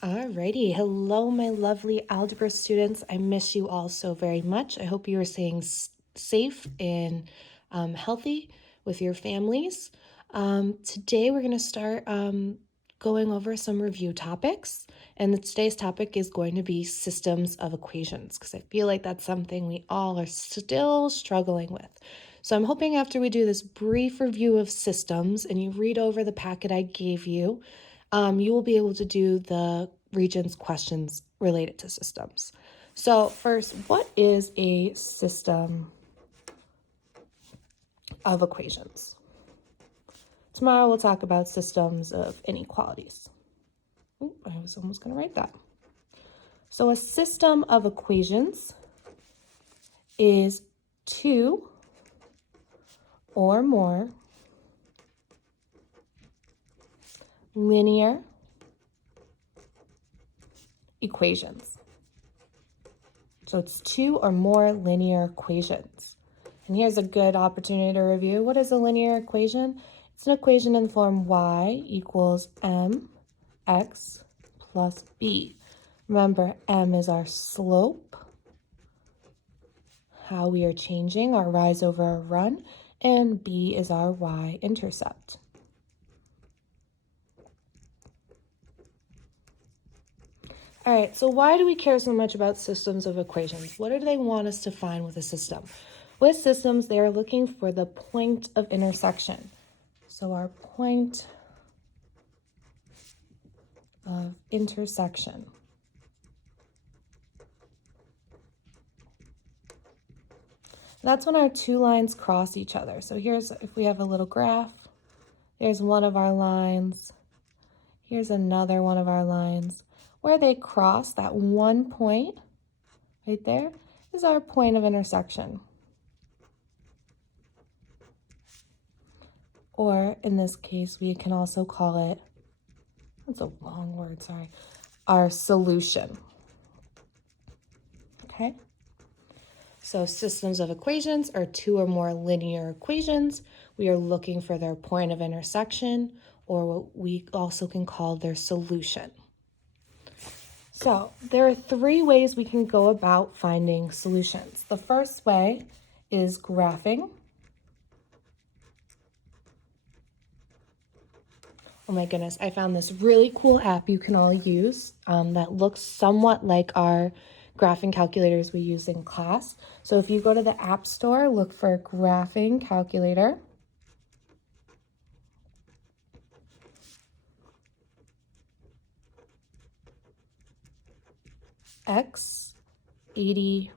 Alrighty, hello my lovely algebra students. I miss you all so very much. I hope you are staying safe and healthy with your families. Today we're going to start going over some review topics, and today's topic is going to be systems of equations because I feel like that's something we all are still struggling with. So I'm hoping after we do this brief review of systems and you read over the packet I gave you, you will be able to do the Regents questions related to systems. So first, what is a system of equations? Tomorrow we'll talk about systems of inequalities. Ooh, I was almost going to write that. So a system of equations is two or more linear equations. So it's two or more linear equations. And here's a good opportunity to review. What is a linear equation? It's an equation in the form y equals mx plus b. Remember, m is our slope, how we are changing, our rise over our run, and b is our y-intercept. All right, so why do we care so much about systems of equations? What do they want us to find with a system? With systems, they are looking for the point of intersection. So our point of intersection. That's when our two lines cross each other. So here's, if we have a little graph, there's one of our lines. Here's another one of our lines. Where they cross, that one point right there is our point of intersection. Or in this case, we can also call it, that's a long word, sorry, our solution. Okay? So systems of equations are two or more linear equations. We are looking for their point of intersection, or what we also can call their solution. So there are three ways we can go about finding solutions. The first way is graphing. Oh my goodness, I found this really cool app you can all use that looks somewhat like our graphing calculators we use in class. So if you go to the App Store, look for Graphing Calculator. X84.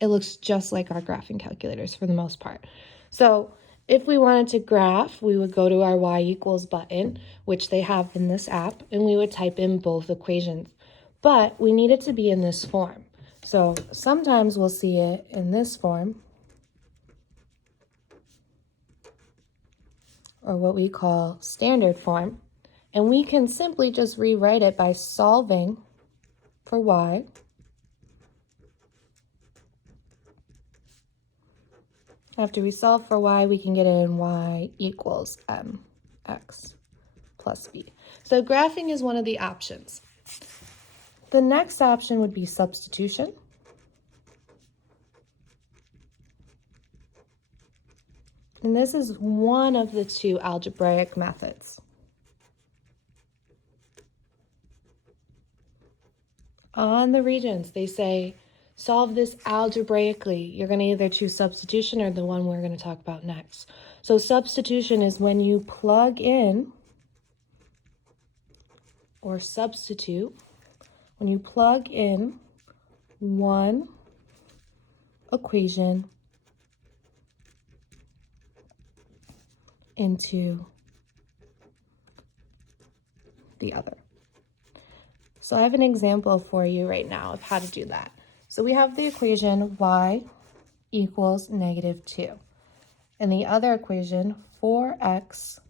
It looks just like our graphing calculators for the most part. So if we wanted to graph, we would go to our y equals button, which they have in this app, and we would type in both equations. But we need it to be in this form. So sometimes we'll see it in this form, or what we call standard form, and we can simply just rewrite it by solving for y. After we solve for y, we can get it in y equals mx plus b. So graphing is one of the options. The next option would be substitution. And this is one of the two algebraic methods. On the Regents, they say, solve this algebraically. You're going to either choose substitution or the one we're going to talk about next. So substitution is when you plug in or substitute, when you plug in one equation into the other. So I have an example for you right now of how to do that. So we have the equation y equals -2. And the other equation, 4x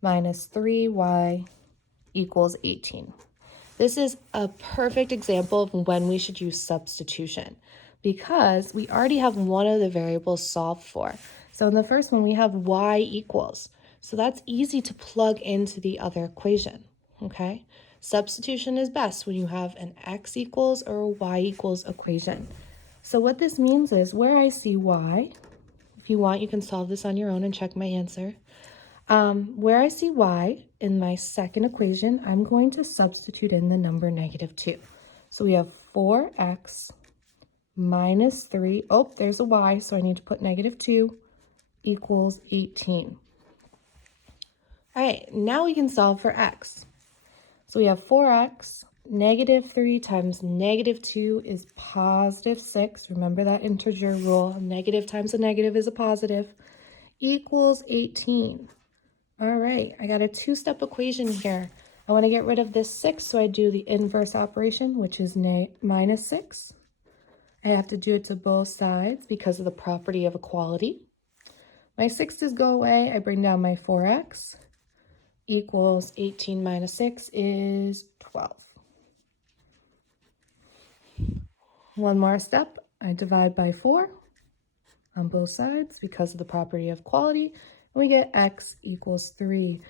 minus 3y equals 18. This is a perfect example of when we should use substitution because we already have one of the variables solved for. So in the first one, we have y equals. So that's easy to plug into the other equation, okay? Substitution is best when you have an x equals or a y equals equation. So what this means is where I see y, if you want, you can solve this on your own and check my answer. Where I see y in my second equation, I'm going to substitute in the number -2. So we have 4x minus 3. Oh, there's a y, so I need to put -2 equals 18. All right, now we can solve for x. So we have 4x, -3 times -2 is +6. Remember that integer rule. Negative times a negative is a positive. Equals 18. All right, I got a two-step equation here. I want to get rid of this 6, so I do the inverse operation, which is -6. I have to do it to both sides because of the property of equality. My 6's go away. I bring down my 4x. Equals 18 minus 6 is 12. One more step. I divide by 4 on both sides because of the property of equality. And we get x equals 3.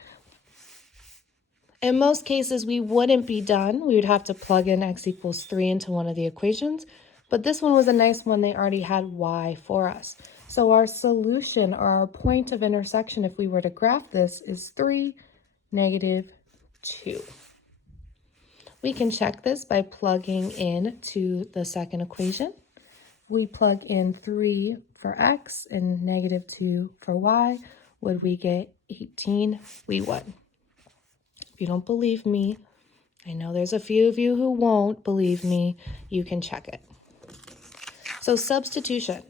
In most cases, we wouldn't be done. We would have to plug in x equals 3 into one of the equations. But this one was a nice one. They already had y for us. So our solution, or our point of intersection, if we were to graph this, is 3, -2. We can check this by plugging in to the second equation. We plug in 3 for x and -2 for y. Would we get 18? We would. If you don't believe me, I know there's a few of you who won't believe me, you can check it. So substitution.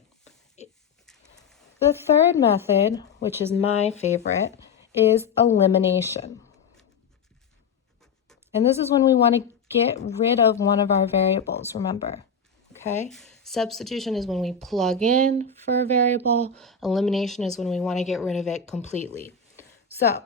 The third method, which is my favorite, is elimination. And this is when we want to get rid of one of our variables, remember, okay? Substitution is when we plug in for a variable. Elimination is when we want to get rid of it completely. So,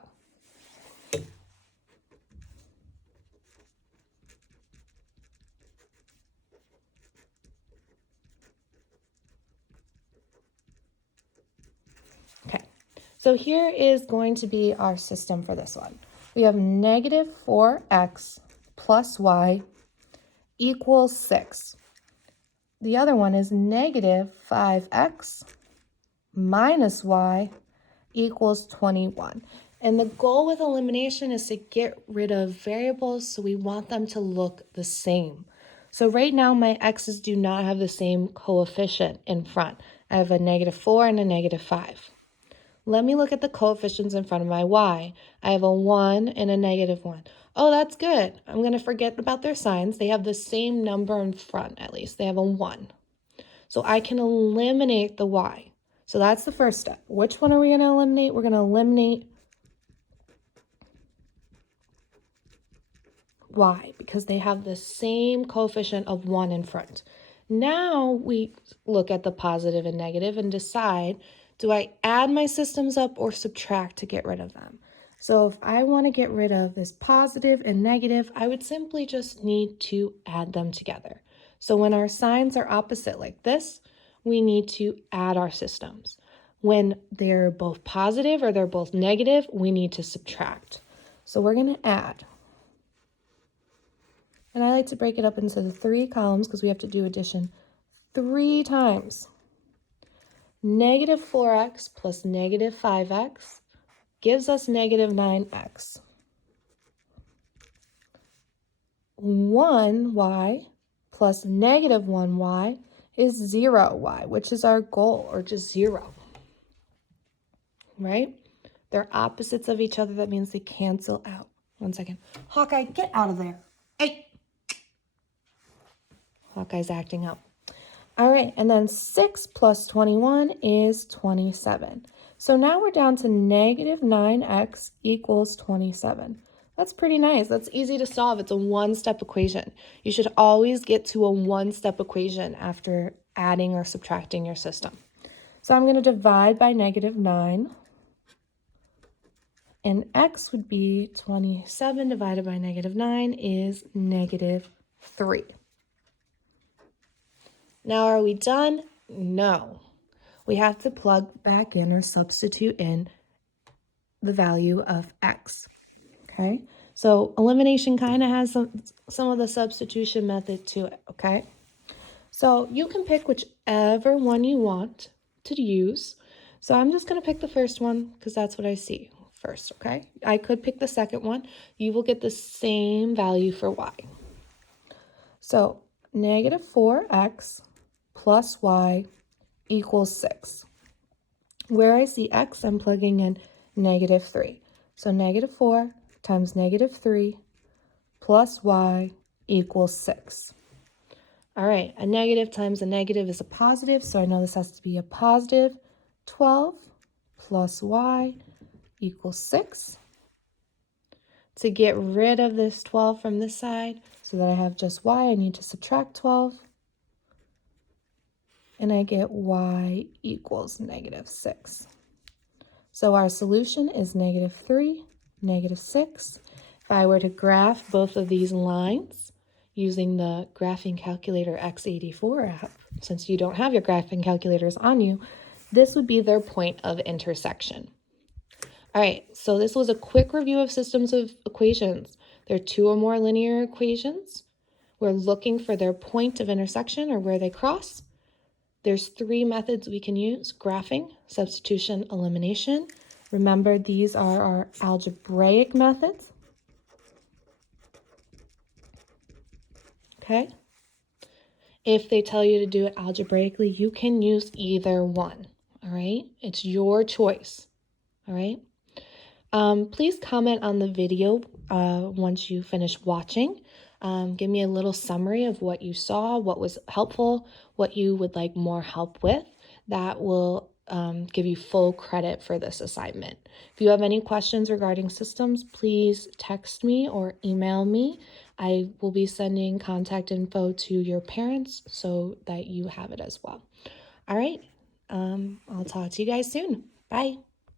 okay. So here is going to be our system for this one. We have -4x plus y equals 6. The other one is -5x minus y equals 21. And the goal with elimination is to get rid of variables, so we want them to look the same. So right now my x's do not have the same coefficient in front. I have a -4 and a -5. Let me look at the coefficients in front of my y. I have a 1 and a -1. Oh, that's good. I'm going to forget about their signs. They have the same number in front, at least. They have a 1. So I can eliminate the y. So that's the first step. Which one are we going to eliminate? We're going to eliminate y because they have the same coefficient of 1 in front. Now we look at the positive and negative and decide, do I add my systems up or subtract to get rid of them? So if I want to get rid of this positive and negative, I would simply just need to add them together. So when our signs are opposite like this, we need to add our systems. When they're both positive or they're both negative, we need to subtract. So we're going to add. And I like to break it up into the 3 columns because we have to do addition 3 times. -4x plus -5x gives us -9x. 1y plus -1y is 0y, which is our goal, or just 0. Right? They're opposites of each other. That means they cancel out. One second. Hawkeye, get out of there. Hey! Hawkeye's acting up. All right, and then 6 plus 21 is 27. So now we're down to -9x equals 27. That's pretty nice. That's easy to solve. It's a one-step equation. You should always get to a one-step equation after adding or subtracting your system. So I'm going to divide by -9. And x would be 27 divided by -9 is -3. Now, are we done? No. We have to plug back in or substitute in the value of x, okay? So elimination kind of has some of the substitution method to it, okay? So you can pick whichever one you want to use. So I'm just going to pick the first one because that's what I see first, okay? I could pick the second one. You will get the same value for y. So negative 4x plus y equals 6. Where I see x, I'm plugging in negative 3. So negative 4 times negative 3 plus y equals 6. All right, a negative times a negative is a positive, so I know this has to be a positive 12 plus y equals 6. To get rid of this 12 from this side so that I have just y, I need to subtract 12. And I get y equals negative 6. So our solution is negative 3, negative 6. If I were to graph both of these lines using the graphing calculator X84 app, since you don't have your graphing calculators on you, this would be their point of intersection. All right, so this was a quick review of systems of equations. There are two or more linear equations. We're looking for their point of intersection or where they cross. There's three methods we can use: graphing, substitution, elimination. Remember, these are our algebraic methods. Okay? If they tell you to do it algebraically, you can use either one. All right? It's your choice. All right? Please comment on the video once you finish watching. Give me a little summary of what you saw, what was helpful, what you would like more help with. That will give you full credit for this assignment. If you have any questions regarding systems, please text me or email me. I will be sending contact info to your parents so that you have it as well. All right, I'll talk to you guys soon. Bye.